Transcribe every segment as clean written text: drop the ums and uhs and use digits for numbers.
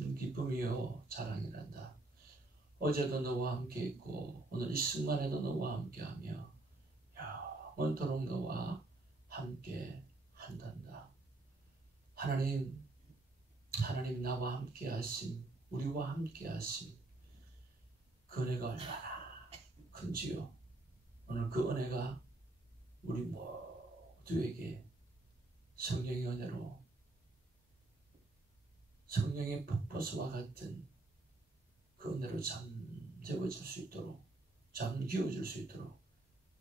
기쁨이요 자랑이란다. 어제도 너와 함께 있고 오늘 이 순간에도 너와 함께하며 영원토록 너와 함께 한단다. 하나님 나와 함께 하심, 우리와 함께 하심, 그 은혜가 얼마나 큰지요. 오늘 그 은혜가 우리 모두에게 성령의 은혜로, 성령의 폭포수와 같은 그 은혜로 잠재워질 수 있도록, 잠기워질 수 있도록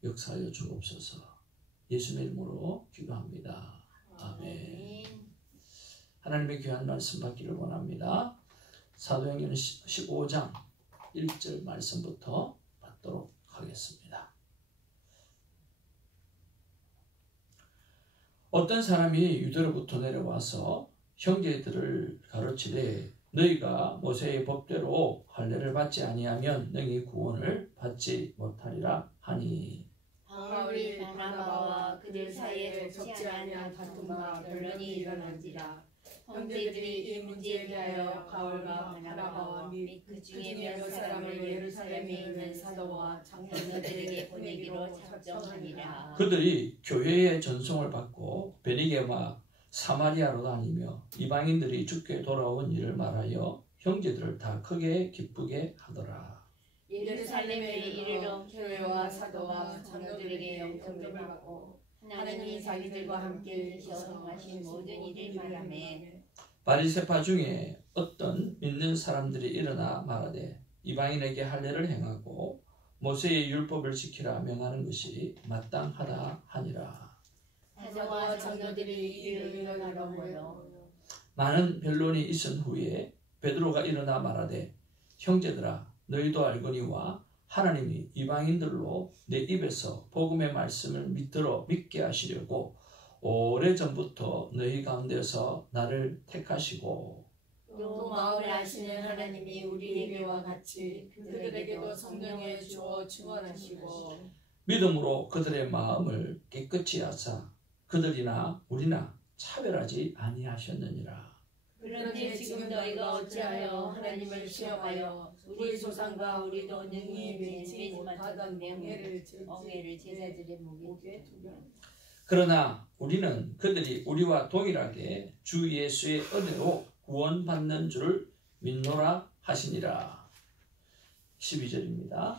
역사하여 주옵소서. 예수의 이름으로 기도합니다. 아멘. 하나님의 귀한 말씀 받기를 원합니다. 사도행전 15장 1절 말씀부터 받도록 하겠습니다. 어떤 사람이 유대로부터 내려와서 형제들을 가르치되 너희가 모세의 법대로 할례를 받지 아니하면 너희 구원을 받지 못하리라 하니, 바울이 바나바와 그들 사이에 적지 아니한 다툼과 변론이 일어난지라. 형제들이 이 문제에 대하여 바울과 바나바와 및 그 중에 몇 사람을 예루살렘에 있는 사도와 장로들에게 보내기로 작정하니라. 그들이 교회의 전송을 받고 베니게와 사마리아로 다니며 이방인들이 주께 돌아온 일을 말하여 형제들을 다 크게 기쁘게 하더라. 예루살렘에 이르러 교회와 사도와 장로들에게 영접을 받고 하나님이 자기들과 함께 계셔 행하신 모든 일을 말하매, 바리새파 중에 어떤 믿는 사람들이 일어나 말하되 이방인에게 할례를 행하고 모세의 율법을 지키라 명하는 것이 마땅하다 하니라. 사도와 장로들이 이를 일어나러 모여 많은 변론이 있은 후에 베드로가 일어나 말하되 형제들아, 너희도 알거니와 하나님이 이방인들로 내 입에서 복음의 말씀을 믿게 하시려고 오래전부터 너희 가운데서 나를 택하시고 또 마음을 아시는 하나님이 우리에게와 같이 그들에게도 성령을 주어 증언하시고 믿음으로 그들의 마음을 깨끗이 하사 그들이나 우리나 차별하지 아니하셨느니라. 그런데 지금 너희가 어찌하여 하나님을 시험하여 우리 조상과 우리도 능히 면치 못하던 엉애를 제자들의 목에 두려. 그러나 우리는 그들이 우리와 동일하게 주 예수의 은혜로 구원받는 줄을 믿노라 하시니라. 12절입니다.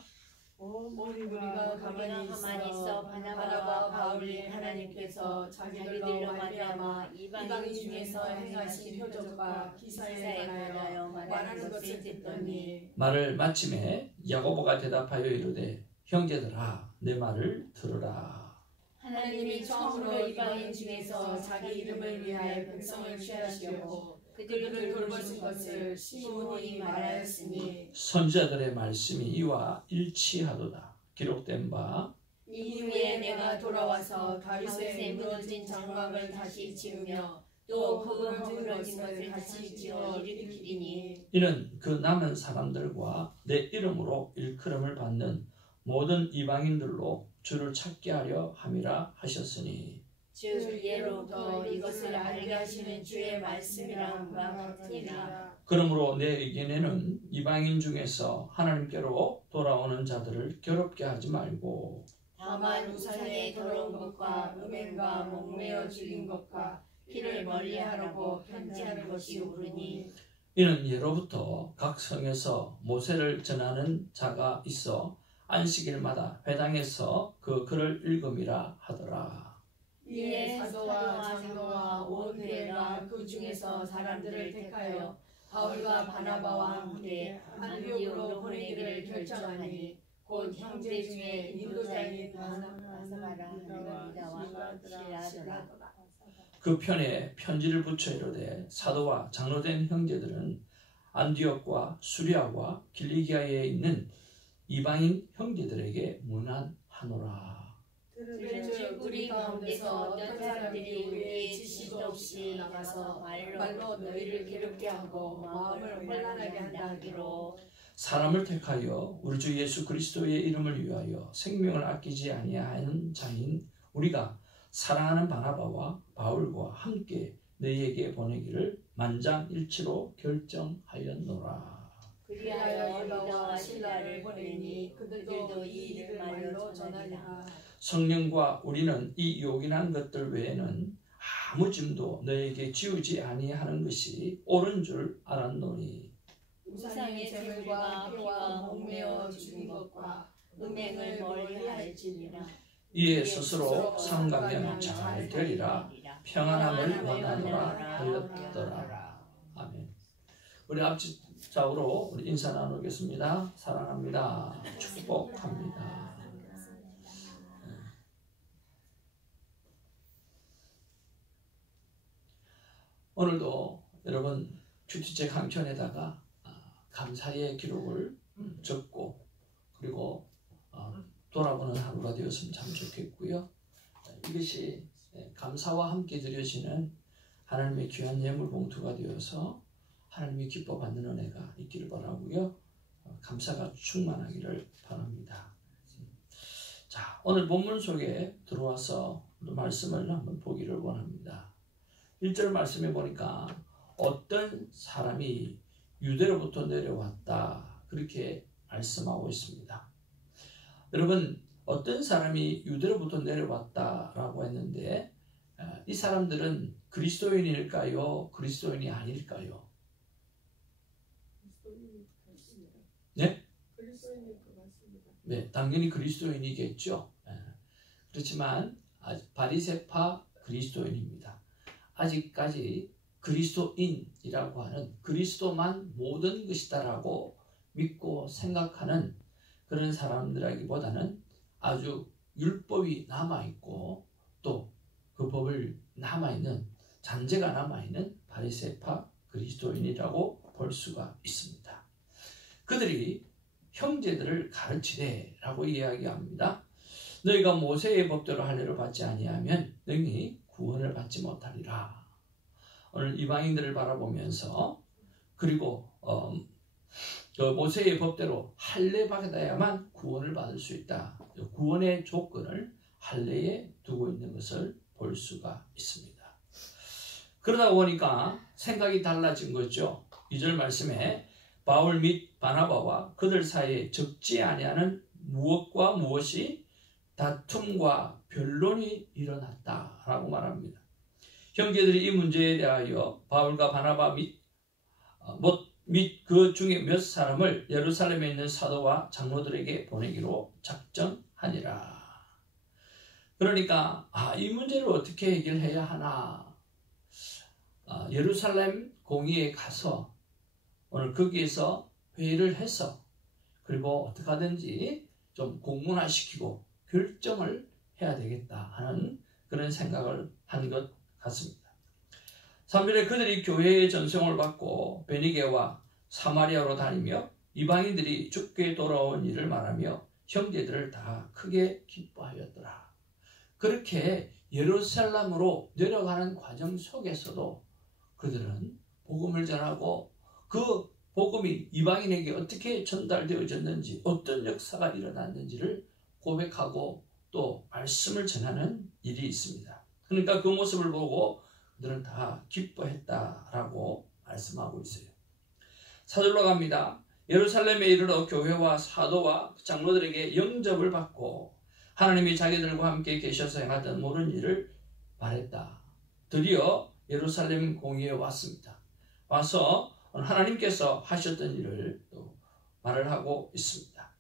우리가 가만히 있어 바나바와 바울이 하나님께서 자기들로 말미암아 이방인 중에서 행하신 표적과 기사에 관하여 말하는 것을 듣더니, 말을 마침에 야고보가 대답하여 이르되 형제들아, 내 말을 들으라. 하나님이 처음으로 이방인 중에서 자기 이름을 위하여 백성을 취하시려고 그들을 돌보신 것을 시몬이 말하였으니, 선지자들의 말씀이 이와 일치하도다. 기록된 바 이후에 내가 돌아와서 다윗의 무너진 장막을 다시 지으며 또 그 허물어진 것을 다시 지어 일으키리니, 이는 그 남은 사람들과 내 이름으로 일컬음을 받는 모든 이방인들로 주를 찾게 하려 함이라 하셨으니, 주 예로부터 이것을 알게 하시는 주의 말씀이랑 같으니라. 그러므로 내 의견에는 이방인 중에서 하나님께로 돌아오는 자들을 괴롭게 하지 말고 다만 우상의 더러운 것과 음행과 목매어 죽인 것과 피를 멀리하라고 편지하는 것이 옳으니, 이는 예로부터 각 성에서 모세를 전하는 자가 있어 안식일마다 회당에서 그 글을 읽음이라 하더라. 이에 사도와 장로와 온 회가 그 중에서 사람들을 택하여 바울과 바나바와 함께 안디옥으로 보내기를 결정하니, 곧 형제 중에 인도자인 바나바라 유다와 실라더라. 그 편에 편지를 붙여 이르되 사도와 장로된 형제들은 안디옥과 수리아와 길리기아에 있는 이방인 형제들에게 문안하노라. 들은즉 우리 가운데서 어떤 사람들이 우리의 지시도 없이 나가서 말로 너희를 괴롭게 하고 마음을 혼란하게 한다 하기로, 사람을 택하여 우리 주 예수 그리스도의 이름을 위하여 생명을 아끼지 아니하는 자인 우리가 사랑하는 바나바와 바울과 함께 너희에게 보내기를 만장일치로 결정하였노라. 그리하여 유다와 신라를 보내니 그들도 이 일을 말로 전하리라. 성령과 우리는 이 요긴한 것들 외에는 아무 짐도 너에게 지우지 아니하는 것이 옳은 줄 알았노니. 우상의 제물과 피와 목매어 죽인 것과 음행을 멀리 할지니라. 이에 스스로 상가면 잘 되리라. 평안함을 원하노라 하였더라. 아멘. 우리 앞자우로 우리 인사 나누겠습니다. 사랑합니다. 축복합니다. 오늘도 여러분 큐티책 한 켠에다가 감사의 기록을 적고 그리고 돌아보는 하루가 되었으면 참 좋겠고요. 이것이 감사와 함께 드려지는 하나님의 귀한 예물 봉투가 되어서 하나님이 기뻐 받는 은혜가 있기를 바라고요. 감사가 충만하기를 바랍니다. 자, 오늘 본문 속에 들어와서 말씀을 한번 보기를 원합니다. 1절 말씀해 보니까 어떤 사람이 유대로부터 내려왔다 그렇게 말씀하고 있습니다. 여러분 어떤 사람이 유대로부터 내려왔다라고 했는데 이 사람들은 그리스도인일까요? 그리스도인이 아닐까요? 네? 그리스도인일 것 같습니다. 네, 당연히 그리스도인이겠죠. 그렇지만 바리새파 그리스도인입니다. 아직까지 그리스도인이라고 하는 그리스도만 모든 것이다라고 믿고 생각하는 그런 사람들이기보다는 아주 율법이 남아있고 또 그 법을 남아있는 잔재가 남아있는 바리새파 그리스도인이라고 볼 수가 있습니다. 그들이 형제들을 가르치되 라고 이야기합니다. 너희가 모세의 법대로 할례를 받지 아니하면 능히 구원을 받지 못하리라. 오늘 이방인들을 바라보면서 그리고 모세의 법대로 할례 받아야만 구원을 받을 수 있다. 구원의 조건을 할례에 두고 있는 것을 볼 수가 있습니다. 그러다 보니까 생각이 달라진 거죠. 2절 말씀에 바울 및 바나바와 그들 사이에 적지 아니하는 무엇과 무엇이 다툼과 변론이 일어났다라고 말합니다. 형제들이 이 문제에 대하여 바울과 바나바 및 그 중에 몇 사람을 예루살렘에 있는 사도와 장로들에게 보내기로 작정하니라. 그러니까 이 문제를 어떻게 해결해야 하나. 예루살렘 공의에 가서 오늘 거기에서 회의를 해서 그리고 어떻게 하든지 좀 공문화시키고 결정을 해야 되겠다 하는 그런 생각을 한 것 같습니다. 3절에 그들이 교회의 전송을 받고 베니게와 사마리아로 다니며 이방인들이 주께 돌아온 일을 말하며 형제들을 다 크게 기뻐하였더라. 그렇게 예루살렘으로 내려가는 과정 속에서도 그들은 복음을 전하고 그 복음이 이방인에게 어떻게 전달되어졌는지 어떤 역사가 일어났는지를 고백하고 또 말씀을 전하는 일이 있습니다. 그러니까 그 모습을 보고 그들은 다 기뻐했다라고 말씀하고 있어요. 사절로 갑니다. 예루살렘에 이르러 교회와 사도와 장로들에게 영접을 받고 하나님이 자기들과 함께 계셔서 행하던 모든 일을 말했다. 드디어 예루살렘 공의에 왔습니다. 와서 하나님께서 하셨던 일을 또 말을 하고 있습니다.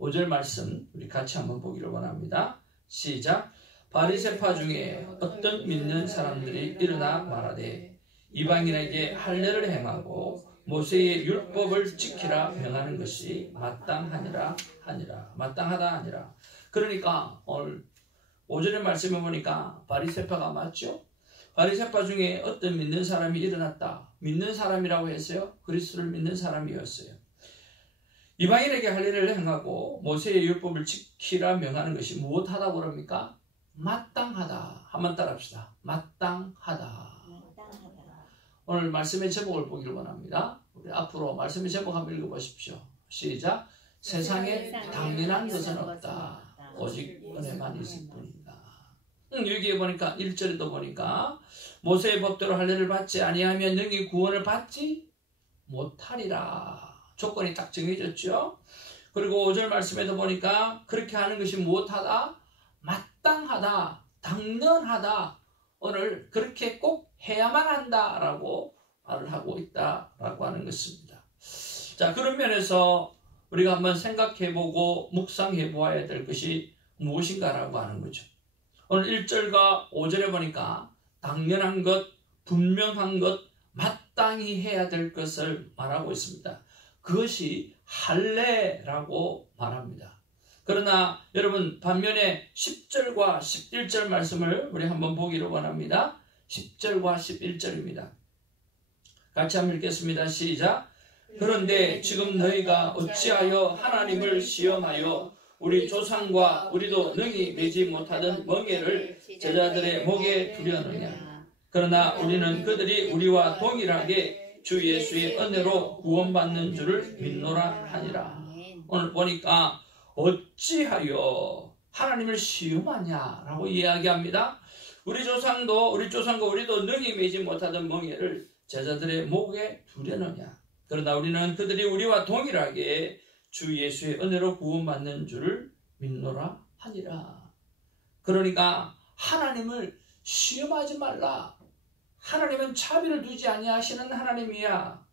5절 말씀 우리 같이 한번 보기를 원합니다. 시작. 바리새파 중에 어떤 믿는 사람들이 일어나 말하되 이방인에게 할례를 행하고 모세의 율법을 지키라 명하는 것이 마땅하니라 하니라. 마땅하다 하니라. 그러니까 오늘 5절의 말씀에 보니까 바리새파가 맞죠? 바리새파 중에 어떤 믿는 사람이 일어났다. 믿는 사람이라고 했어요. 그리스도를 믿는 사람이었어요. 이방인에게 할례를 행하고 모세의 율법을 지키라 명하는 것이 무엇하다고 그럽니까? 마땅하다. 한번 따라합시다. 마땅하다. 오늘 말씀의 제목을 보기를 원합니다. 우리 앞으로 말씀의 제목 한번 읽어보십시오. 시작. 세상에 당연한 것은 없다. 오직 은혜만 있을 뿐이다. 여기에 보니까 1절에도 보니까 모세의 법대로 할례를 받지 아니하면 능히 구원을 받지 못하리라. 조건이 딱 정해졌죠. 그리고 5절 말씀에도 보니까 그렇게 하는 것이 무엇하다? 마땅하다, 당연하다, 오늘 그렇게 꼭 해야만 한다라고 말을 하고 있다라고 하는 것입니다. 자, 그런 면에서 우리가 한번 생각해보고 묵상해보아야 될 것이 무엇인가라고 하는 거죠. 오늘 1절과 5절에 보니까 당연한 것, 분명한 것, 마땅히 해야 될 것을 말하고 있습니다. 그것이 할례라고 말합니다. 그러나 여러분 반면에 10절과 11절 말씀을 우리 한번 보기를 원합니다. 10절과 11절입니다. 같이 한번 읽겠습니다. 시작. 그런데 지금 너희가 어찌하여 하나님을 시험하여 우리 조상과 우리도 능히 매지 못하던 멍에를 제자들의 목에 두려느냐. 그러나 우리는 그들이 우리와 동일하게 주 예수의 은혜로 구원받는 줄을 믿노라 하니라. 오늘 보니까 어찌하여 하나님을 시험하냐라고 이야기합니다. 우리 조상과 우리도 능히 매지 못하던 멍에를 제자들의 목에 두려느냐. 그러나 우리는 그들이 우리와 동일하게 주 예수의 은혜로 구원받는 줄을 믿노라 하니라. 그러니까 하나님을 시험하지 말라. 하나님은 차별을 두지 아니하시는 하나님이야.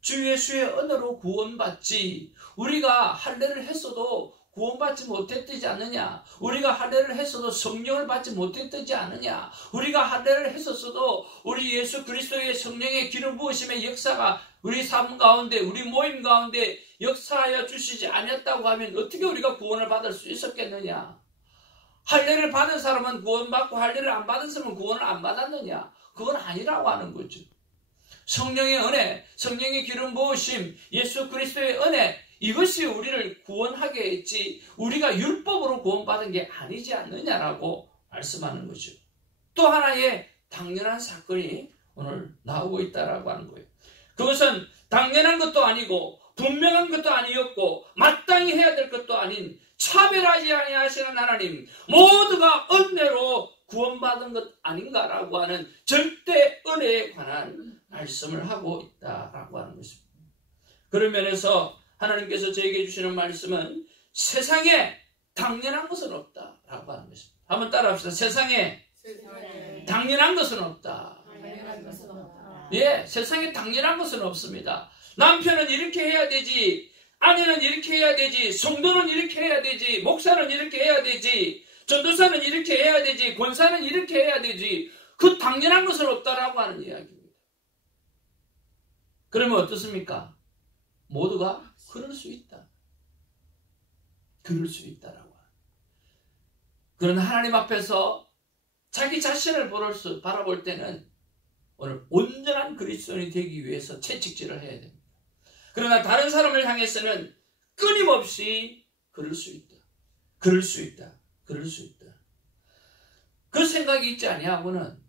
주 예수의 은혜로 구원받지. 우리가 할례를 했어도 구원받지 못했지 않느냐. 우리가 할례를 했어도 성령을 받지 못했지 않느냐. 우리가 할례를 했었어도 우리 예수 그리스도의 성령의 기름 부으심의 역사가 우리 삶 가운데, 우리 모임 가운데 역사하여 주시지 않았다고 하면 어떻게 우리가 구원을 받을 수 있었겠느냐. 할례를 받은 사람은 구원받고 할례를 안 받은 사람은 구원을 안 받았느냐. 그건 아니라고 하는 거죠. 성령의 은혜, 성령의 기름 부으심, 예수 그리스도의 은혜, 이것이 우리를 구원하게 했지 우리가 율법으로 구원받은 게 아니지 않느냐라고 말씀하는 거죠. 또 하나의 당연한 사건이 오늘 나오고 있다라고 하는 거예요. 그것은 당연한 것도 아니고 분명한 것도 아니었고 마땅히 해야 될 것도 아닌 차별하지 아니하시는 하나님, 모두가 은혜로 구원받은 것 아닌가라고 하는 절대 은혜에 관한 말씀을 하고 있다라고 하는 것입니다. 그런 면에서 하나님께서 저에게 주시는 말씀은 세상에 당연한 것은 없다라고 하는 것입니다. 한번 따라합시다. 세상에 당연한 것은 없다. 예, 세상에 당연한 것은 없습니다. 남편은 이렇게 해야 되지, 아내는 이렇게 해야 되지, 성도는 이렇게 해야 되지, 목사는 이렇게 해야 되지, 전도사는 이렇게 해야 되지, 권사는 이렇게 해야 되지. 그 당연한 것은 없다라고 하는 이야기입니다. 그러면 어떻습니까? 모두가 그럴 수 있다. 그럴 수 있다라고. 그러나 하나님 앞에서 자기 자신을 바라볼 때는 오늘 온전한 그리스도인이 되기 위해서 채찍질을 해야 됩니다. 그러나 다른 사람을 향해서는 끊임없이 그럴 수 있다. 그럴 수 있다. 그럴 수 있다. 그 생각이 있지 아니하고는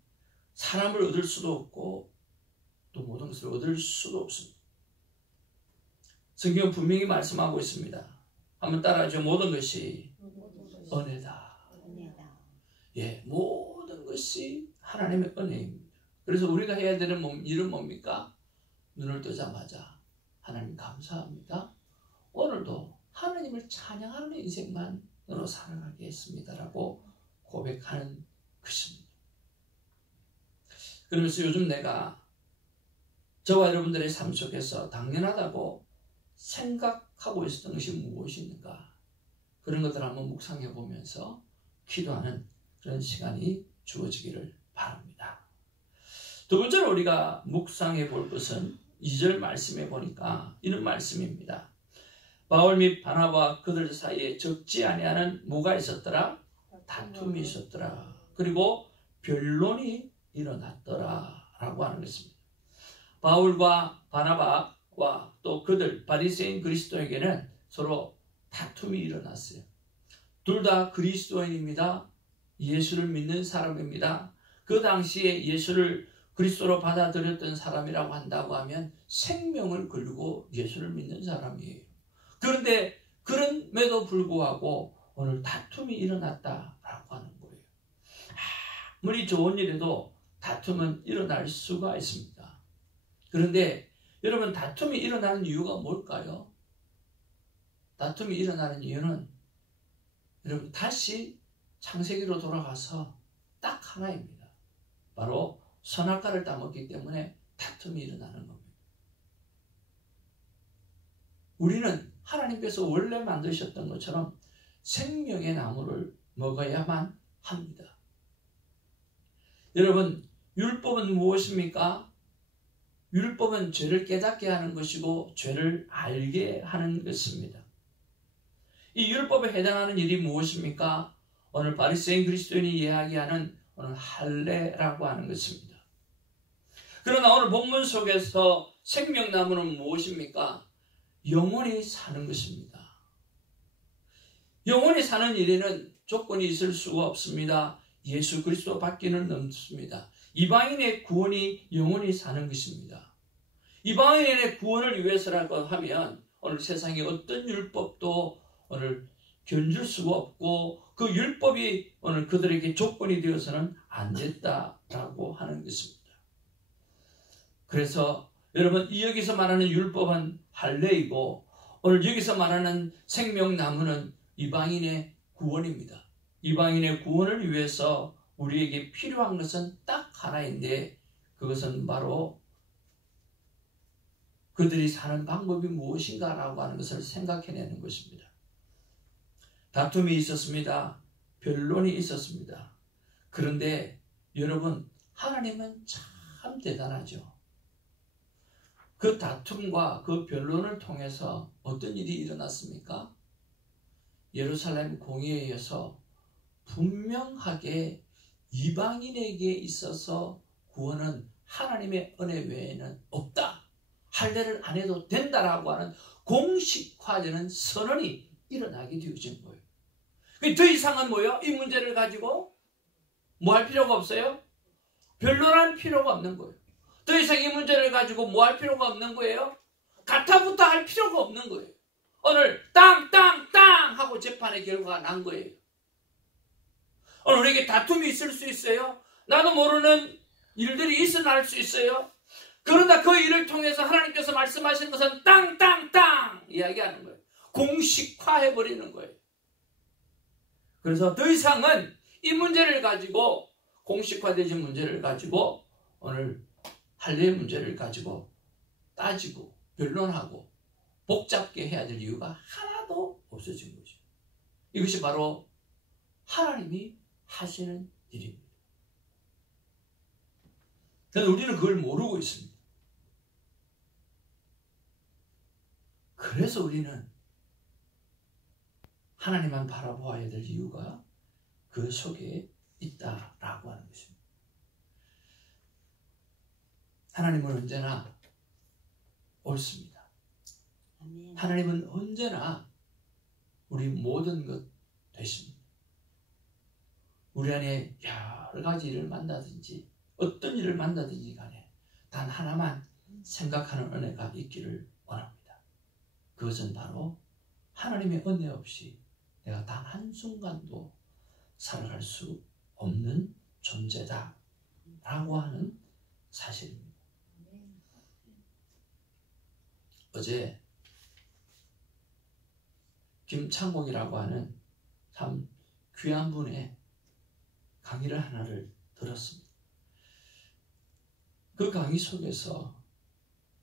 사람을 얻을 수도 없고 또 모든 것을 얻을 수도 없습니다. 성경은 분명히 말씀하고 있습니다. 한번 따라하죠. 모든 것이 은혜다. 예, 모든 것이 하나님의 은혜입니다. 그래서 우리가 해야 되는 일은 뭡니까? 눈을 뜨자마자 하나님 감사합니다. 오늘도 하나님을 찬양하는 인생만으로 살아가겠습니다라고 고백하는 것입니다. 그러면서 요즘 내가 저와 여러분들의 삶 속에서 당연하다고 생각하고 있었던 것이 무엇인가, 그런 것들을 한번 묵상해 보면서 기도하는 그런 시간이 주어지기를 바랍니다. 두 번째로 우리가 묵상해 볼 것은 2절 말씀에 보니까 이런 말씀입니다. 바울 및 바나바와 그들 사이에 적지 아니하는 뭐가 있었더라? 다툼이 있었더라. 그리고 변론이 일어났더라 라고 하는 것입니다. 바울과 바나바와 또 그들 바리새인 그리스도에게는 서로 다툼이 일어났어요. 둘 다 그리스도인입니다. 예수를 믿는 사람입니다. 그 당시에 예수를 그리스도로 받아들였던 사람이라고 한다고 하면 생명을 걸고 예수를 믿는 사람이에요. 그런데 그럼에도 불구하고 오늘 다툼이 일어났다라고 하는 거예요. 아무리 좋은 일에도 다툼은 일어날 수가 있습니다. 그런데 여러분, 다툼이 일어나는 이유가 뭘까요? 다툼이 일어나는 이유는 여러분 다시 창세기로 돌아가서 딱 하나입니다. 바로 선악과를 따먹기 때문에 다툼이 일어나는 겁니다. 우리는 하나님께서 원래 만드셨던 것처럼 생명의 나무를 먹어야만 합니다. 여러분, 율법은 무엇입니까? 율법은 죄를 깨닫게 하는 것이고 죄를 알게 하는 것입니다. 이 율법에 해당하는 일이 무엇입니까? 오늘 바리새인 그리스도인이 이야기하는 오늘 할례라고 하는 것입니다. 그러나 오늘 본문 속에서 생명나무는 무엇입니까? 영원히 사는 것입니다. 영원히 사는 일에는 조건이 있을 수가 없습니다. 예수 그리스도 밖에는 없습니다. 이방인의 구원이 영원히 사는 것입니다. 이방인의 구원을 위해서라고 하면 오늘 세상에 어떤 율법도 오늘 견줄 수가 없고 그 율법이 오늘 그들에게 조건이 되어서는 안 됐다라고 하는 것입니다. 그래서 여러분, 여기서 말하는 율법은 할례이고 오늘 여기서 말하는 생명나무는 이방인의 구원입니다. 이방인의 구원을 위해서 우리에게 필요한 것은 딱 하나인데 그것은 바로 그들이 사는 방법이 무엇인가라고 하는 것을 생각해내는 것입니다. 다툼이 있었습니다. 변론이 있었습니다. 그런데 여러분, 하나님은 참 대단하죠. 그 다툼과 그 변론을 통해서 어떤 일이 일어났습니까? 예루살렘 공의에 의해서 분명하게 이방인에게 있어서 구원은 하나님의 은혜 외에는 없다. 할례를 안 해도 된다라고 하는 공식화되는 선언이 일어나게 되어진 거예요. 더 이상은 뭐예요? 이 문제를 가지고 뭐 할 필요가 없어요? 변론할 필요가 없는 거예요. 더 이상 이 문제를 가지고 뭐 할 필요가 없는 거예요? 가타부타 할 필요가 없는 거예요. 오늘 땅 하고 재판의 결과가 난 거예요. 오늘 우리에게 다툼이 있을 수 있어요. 나도 모르는 일들이 일어날 수 있어요. 그러나 그 일을 통해서 하나님께서 말씀하시는 것은 땅 이야기하는 거예요. 공식화해버리는 거예요. 그래서 더 이상은 이 문제를 가지고 공식화되진 문제를 가지고 오늘 할례의 문제를 가지고 따지고 변론하고 복잡게 해야 될 이유가 하나도 없어진 거죠. 이것이 바로 하나님이 하시는 일입니다. 그런데 우리는 그걸 모르고 있습니다. 그래서 우리는 하나님만 바라보아야 될 이유가 그 속에 있다라고 하는 것입니다. 하나님은 언제나 옳습니다. 하나님은 언제나 우리 모든 것 되십니다. 우리 안에 여러 가지 일을 만나든지 어떤 일을 만나든지 간에 단 하나만 생각하는 은혜가 있기를 원합니다. 그것은 바로 하나님의 은혜 없이 내가 단 한순간도 살아갈 수 없는 존재다 라고 하는 사실입니다. 어제 김창복이라고 하는 참 귀한 분의 강의를 하나를 들었습니다. 그 강의 속에서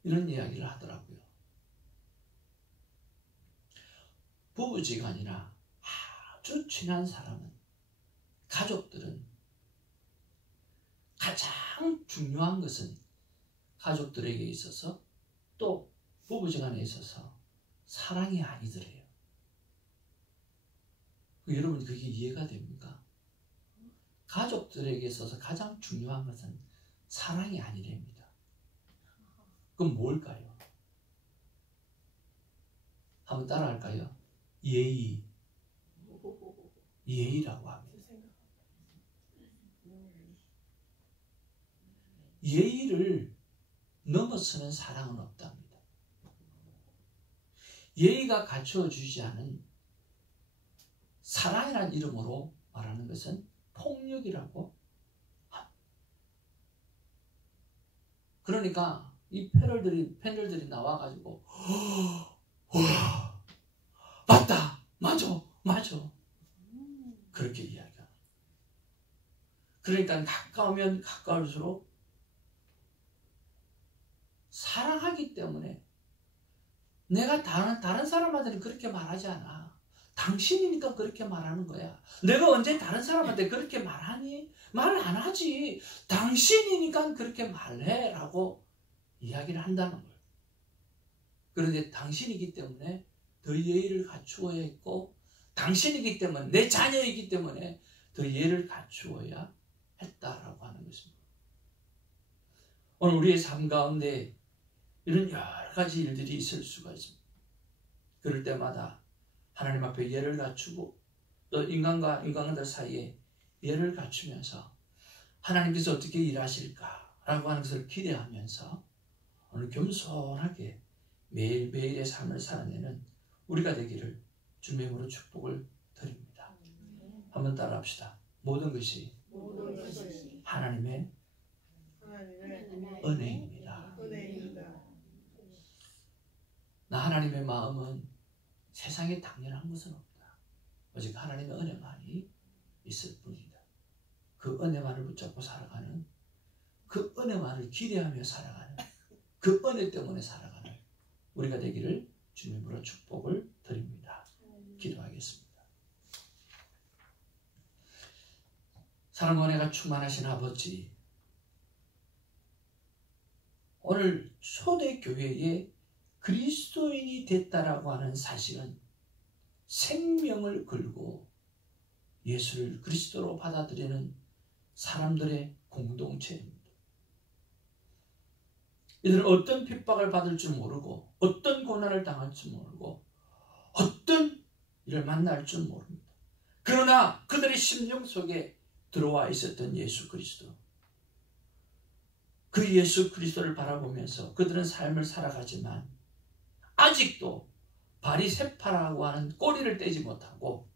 이런 이야기를 하더라고요. 부부지간이나 아주 친한 사람은, 가족들은 가장 중요한 것은 가족들에게 있어서 또 부부지간에 있어서 사랑이 아니더래요. 여러분, 그게 이해가 됩니까? 가족들에게 있어서 가장 중요한 것은 사랑이 아니랍니다. 그럼 뭘까요? 한번 따라할까요? 예의라고 합니다. 예의를 넘어서는 사랑은 없답니다. 예의가 갖추어지지 않은 사랑이라는 이름으로 말하는 것은 폭력이라고 그러니까 이 패널들이 나와가지고 와, 맞다, 맞아. 그렇게 이야기합니다. 그러니까 가까우면 가까울수록 사랑하기 때문에 내가 다른 사람한테는 그렇게 말하지 않아. 당신이니까 그렇게 말하는 거야. 내가 언제 다른 사람한테 그렇게 말하니? 말 안 하지. 당신이니까 그렇게 말해 라고 이야기를 한다는 거예요. 그런데 당신이기 때문에 더 예의를 갖추어야 했고, 당신이기 때문에, 내 자녀이기 때문에 더 예의를 갖추어야 했다라고 하는 것입니다. 오늘 우리의 삶 가운데 이런 여러 가지 일들이 있을 수가 있습니다. 그럴 때마다 하나님 앞에 예를 갖추고 또 인간들 사이에 예를 갖추면서 하나님께서 어떻게 일하실까라고 하는 것을 기대하면서 오늘 겸손하게 매일매일의 삶을 살아내는 우리가 되기를 주님의 이름으로 축복을 드립니다. 한번 따라합시다. 모든 것이 하나님의 은혜입니다. 나 하나님의 마음은 세상에 당연한 것은 없다. 오직 하나님의 은혜만이 있을 뿐이다. 그 은혜만을 붙잡고 살아가는, 그 은혜만을 기대하며 살아가는, 그 은혜 때문에 살아가는 우리가 되기를 주님으로 축복을 드립니다. 기도하겠습니다. 사랑과 은혜가 충만하신 아버지, 오늘 초대교회에 그리스도인이 됐다라고 하는 사실은 생명을 걸고 예수를 그리스도로 받아들이는 사람들의 공동체입니다. 이들은 어떤 핍박을 받을 줄 모르고, 어떤 고난을 당할 줄 모르고, 어떤 일을 만날 줄 모릅니다. 그러나 그들의 심령 속에 들어와 있었던 예수 그리스도, 그 예수 그리스도를 바라보면서 그들은 삶을 살아가지만 아직도 바리새파라고 하는 꼬리를 떼지 못하고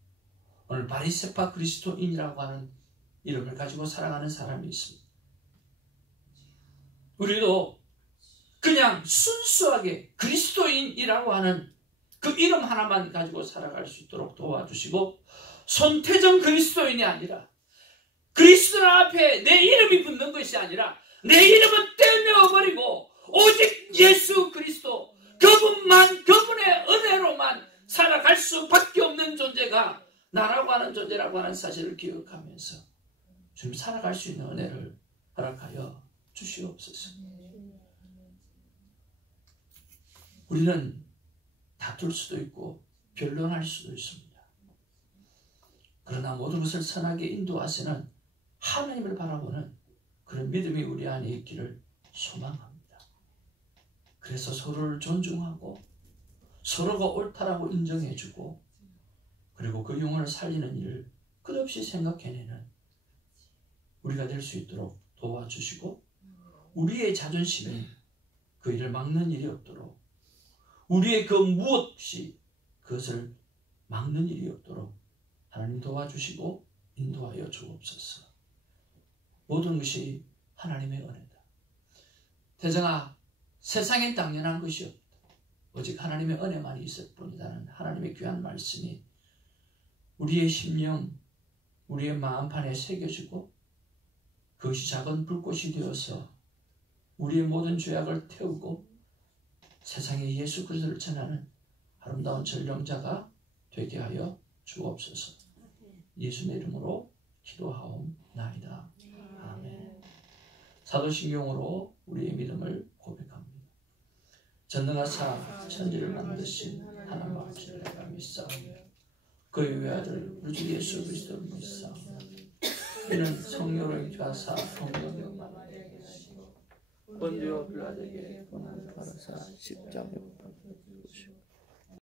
오늘 바리새파 그리스도인이라고 하는 이름을 가지고 살아가는 사람이 있습니다. 우리도 그냥 순수하게 그리스도인이라고 하는 그 이름 하나만 가지고 살아갈 수 있도록 도와주시고, 손태정 그리스도인이 아니라 그리스도 앞에 내 이름이 붙는 것이 아니라 내 이름은 떼내어버리고 오직 예수 그리스도, 그분만, 그분의 은혜로만 살아갈 수밖에 없는 존재가 나라고 하는 존재라고 하는 사실을 기억하면서 좀 살아갈 수 있는 은혜를 허락하여 주시옵소서. 우리는 다툴 수도 있고 변론할 수도 있습니다. 그러나 모든 것을 선하게 인도하시는 하나님을 바라보는 그런 믿음이 우리 안에 있기를 소망합니다. 그래서 서로를 존중하고 서로가 옳다라고 인정해주고, 그리고 그 영혼을 살리는 일을 끝없이 생각해내는 우리가 될 수 있도록 도와주시고, 우리의 자존심이 그 일을 막는 일이 없도록, 우리의 그 무엇이 그것을 막는 일이 없도록 하나님 도와주시고 인도하여 주옵소서. 모든 것이 하나님의 은혜다. 태정아, 세상엔 당연한 것이 없다. 오직 하나님의 은혜만이 있을 뿐이다는 하나님의 귀한 말씀이 우리의 심령, 우리의 마음판에 새겨지고 그것이 작은 불꽃이 되어서 우리의 모든 죄악을 태우고 세상에 예수 그리스도를 전하는 아름다운 전령자가 되게 하여 주옵소서. 예수의 이름으로 기도하옵나이다. 아멘. 사도신경으로 우리의 믿음을 고백합니다. 전능하사 천지를 만드신 하나님 아버지를 내가 믿사오며 그의 외아들 우리 주 예수 그리스도를 믿사오며 이는 성령으로 임하사 성령을 받으시고 본디오 빌라도에게 고난을 받으사 십자가에 못 박혀